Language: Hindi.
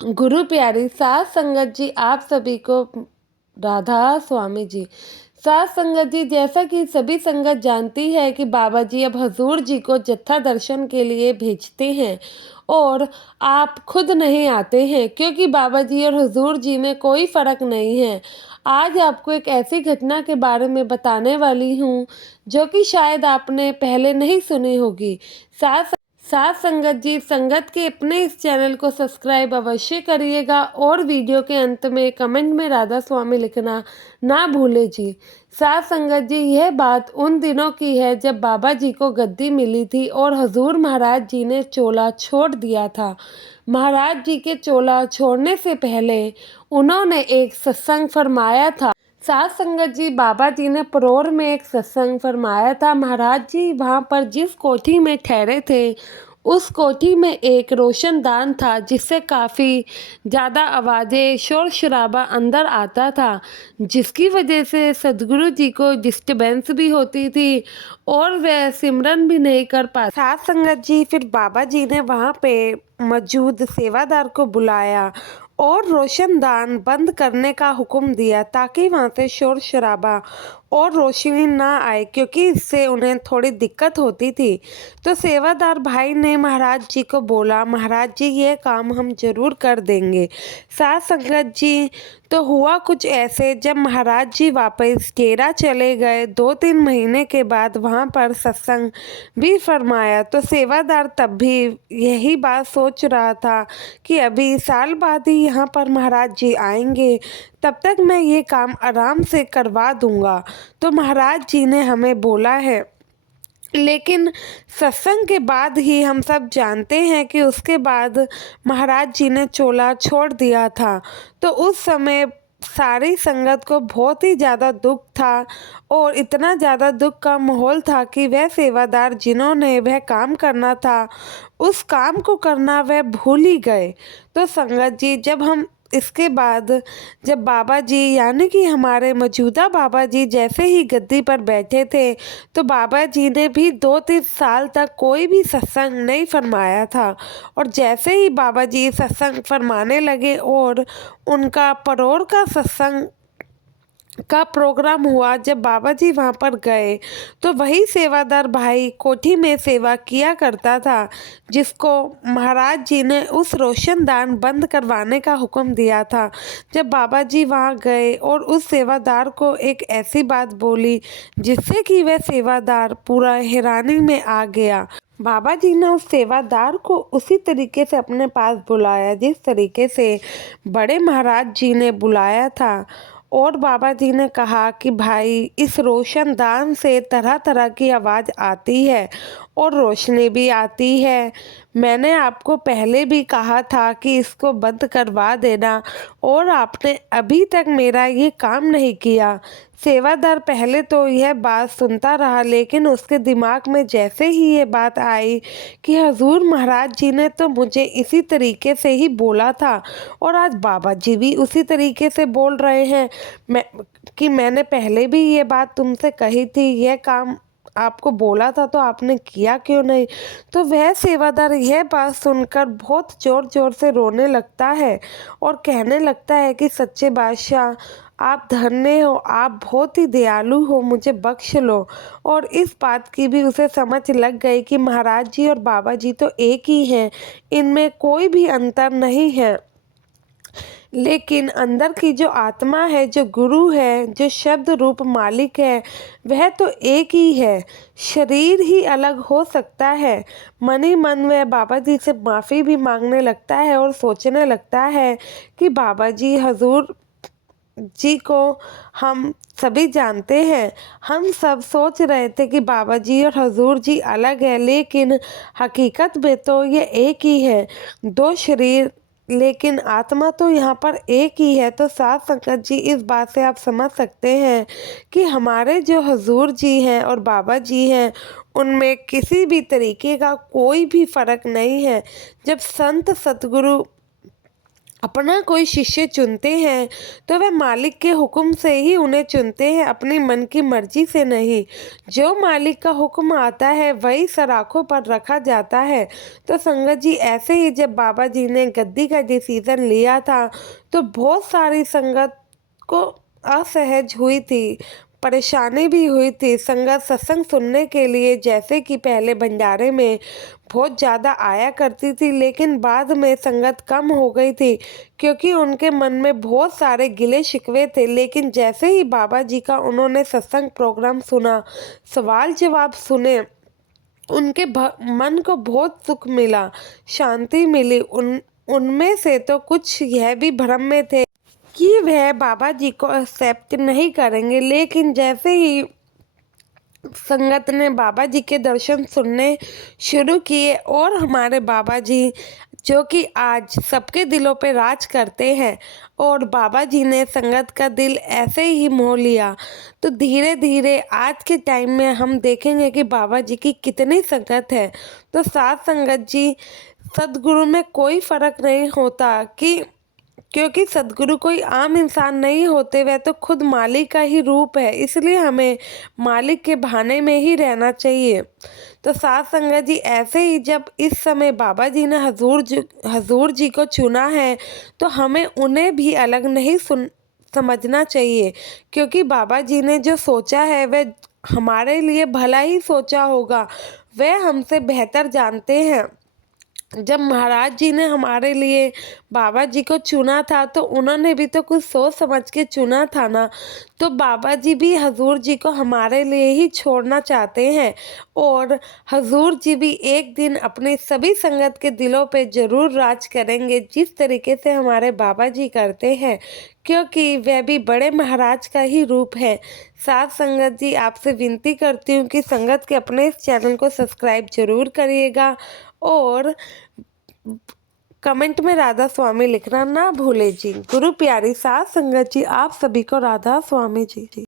गुरु प्यारी साध संगत जी, आप सभी को राधा स्वामी जी। साध संगत जी, जैसा कि सभी संगत जानती है कि बाबा जी अब हजूर जी को जत्था दर्शन के लिए भेजते हैं और आप खुद नहीं आते हैं, क्योंकि बाबा जी और हजूर जी में कोई फ़र्क नहीं है। आज आपको एक ऐसी घटना के बारे में बताने वाली हूँ जो कि शायद आपने पहले नहीं सुनी होगी। साथ साथ संगत जी, संगत के अपने इस चैनल को सब्सक्राइब अवश्य करिएगा और वीडियो के अंत में कमेंट में राधा स्वामी लिखना ना भूले जी। साथ संगत जी, यह बात उन दिनों की है जब बाबा जी को गद्दी मिली थी और हजूर महाराज जी ने चोला छोड़ दिया था। महाराज जी के चोला छोड़ने से पहले उन्होंने एक सत्संग फरमाया था। साथ संगत जी, बाबा जी ने परोर में एक सत्संग फरमाया था। महाराज जी वहाँ पर जिस कोठी में ठहरे थे, उस कोठी में एक रोशनदान था जिससे काफ़ी ज़्यादा आवाज़ें, शोर शराबा अंदर आता था, जिसकी वजह से सदगुरु जी को डिस्टर्बेंस भी होती थी और वह सिमरन भी नहीं कर पाते। साथ संगत जी, फिर बाबा जी ने वहाँ पे मौजूद सेवादार को बुलाया और रोशनदान बंद करने का हुक्म दिया ताकि वहाँ से शोर शराबा और रोशनी ना आए, क्योंकि इससे उन्हें थोड़ी दिक्कत होती थी। तो सेवादार भाई ने महाराज जी को बोला, महाराज जी ये काम हम जरूर कर देंगे। साथ संगत जी, तो हुआ कुछ ऐसे, जब महाराज जी वापस डेरा चले गए 2-3 महीने के बाद वहाँ पर सत्संग भी फरमाया, तो सेवादार तब भी यही बात सोच रहा था कि अभी साल बाद ही यहाँ पर महाराज जी आएंगे, तब तक मैं ये काम आराम से करवा दूंगा। तो महाराज जी ने हमें बोला है, लेकिन सत्संग के बाद ही हम सब जानते हैं कि उसके बाद महाराज जी ने चोला छोड़ दिया था। तो उस समय सारी संगत को बहुत ही ज़्यादा दुख था और इतना ज़्यादा दुख का माहौल था कि वह सेवादार जिन्होंने वह काम करना था, उस काम को करना वह भूल ही गए। तो संगत जी, जब हम इसके बाद जब बाबा जी यानी कि हमारे मौजूदा बाबा जी जैसे ही गद्दी पर बैठे थे, तो बाबा जी ने भी 2-3 साल तक कोई भी सत्संग नहीं फरमाया था। और जैसे ही बाबा जी सत्संग फरमाने लगे और उनका परोर का सत्संग का प्रोग्राम हुआ, जब बाबा जी वहाँ पर गए, तो वही सेवादार भाई कोठी में सेवा किया करता था जिसको महाराज जी ने उस रोशनदान बंद करवाने का हुक्म दिया था। जब बाबा जी वहाँ गए और उस सेवादार को एक ऐसी बात बोली जिससे कि वह सेवादार पूरा हैरानी में आ गया। बाबा जी ने उस सेवादार को उसी तरीके से अपने पास बुलाया जिस तरीके से बड़े महाराज जी ने बुलाया था, और बाबा जी ने कहा कि भाई, इस रोशनदान से तरह तरह की आवाज़ आती है और रोशनी भी आती है। मैंने आपको पहले भी कहा था कि इसको बंद करवा देना और आपने अभी तक मेरा ये काम नहीं किया। सेवादार पहले तो यह बात सुनता रहा, लेकिन उसके दिमाग में जैसे ही ये बात आई कि हजूर महाराज जी ने तो मुझे इसी तरीके से ही बोला था और आज बाबा जी भी उसी तरीके से बोल रहे हैं मैंने पहले भी ये बात तुमसे कही थी, यह काम आपको बोला था तो आपने किया क्यों नहीं। तो वह सेवादार यह बात सुनकर बहुत ज़ोर ज़ोर से रोने लगता है और कहने लगता है कि सच्चे बादशाह, आप धन्य हो, आप बहुत ही दयालु हो, मुझे बख्श लो। और इस बात की भी उसे समझ लग गई कि महाराज जी और बाबा जी तो एक ही हैं, इनमें कोई भी अंतर नहीं है। लेकिन अंदर की जो आत्मा है, जो गुरु है, जो शब्द रूप मालिक है, वह तो एक ही है। शरीर ही अलग हो सकता है। मन ही मन वह बाबा जी से माफ़ी भी मांगने लगता है और सोचने लगता है कि बाबा जी, हजूर जी को हम सभी जानते हैं। हम सब सोच रहे थे कि बाबा जी और हजूर जी अलग है, लेकिन हकीकत में तो ये एक ही है। दो शरीर, लेकिन आत्मा तो यहाँ पर एक ही है। तो साथ संगत जी, इस बात से आप समझ सकते हैं कि हमारे जो हजूर जी हैं और बाबा जी हैं, उनमें किसी भी तरीके का कोई भी फ़र्क नहीं है। जब संत सतगुरु अपना कोई शिष्य चुनते हैं तो वह मालिक के हुक्म से ही उन्हें चुनते हैं, अपनी मन की मर्जी से नहीं। जो मालिक का हुक्म आता है वही सराखों पर रखा जाता है। तो संगत जी, ऐसे ही जब बाबा जी ने गद्दी का डिसीजन लिया था तो बहुत सारी संगत को असहज हुई थी, परेशानी भी हुई थी। संगत सत्संग सुनने के लिए जैसे कि पहले भंडारे में बहुत ज़्यादा आया करती थी, लेकिन बाद में संगत कम हो गई थी क्योंकि उनके मन में बहुत सारे गिले शिकवे थे। लेकिन जैसे ही बाबा जी का उन्होंने सत्संग प्रोग्राम सुना, सवाल जवाब सुने, उनके मन को बहुत सुख मिला, शांति मिली। उनमें से तो कुछ यह भी भ्रम में थे कि वह बाबा जी को एक्सेप्ट नहीं करेंगे, लेकिन जैसे ही संगत ने बाबा जी के दर्शन सुनने शुरू किए और हमारे बाबा जी जो कि आज सबके दिलों पे राज करते हैं, और बाबा जी ने संगत का दिल ऐसे ही मोह लिया, तो धीरे धीरे आज के टाइम में हम देखेंगे कि बाबा जी की कितनी संगत है। तो साथ संगत जी, सदगुरु में कोई फर्क नहीं होता कि क्योंकि सदगुरु कोई आम इंसान नहीं होते, वह तो खुद मालिक का ही रूप है, इसलिए हमें मालिक के बहाने में ही रहना चाहिए। तो साथ संगत जी, ऐसे ही जब इस समय बाबा जी ने हजूर जी को चुना है तो हमें उन्हें भी अलग नहीं समझना चाहिए, क्योंकि बाबा जी ने जो सोचा है वह हमारे लिए भला ही सोचा होगा, वह हमसे बेहतर जानते हैं। जब महाराज जी ने हमारे लिए बाबा जी को चुना था तो उन्होंने भी तो कुछ सोच समझ के चुना था ना। तो बाबा जी भी हजूर जी को हमारे लिए ही छोड़ना चाहते हैं, और हजूर जी भी एक दिन अपने सभी संगत के दिलों पे ज़रूर राज करेंगे, जिस तरीके से हमारे बाबा जी करते हैं, क्योंकि वह भी बड़े महाराज का ही रूप है। साथ संगत जी, आपसे विनती करती हूँ कि संगत के अपने इस चैनल को सब्सक्राइब जरूर करिएगा और कमेंट में राधा स्वामी लिखना ना भूले जी। गुरु प्यारी साथ संगत जी, आप सभी को राधा स्वामी जी।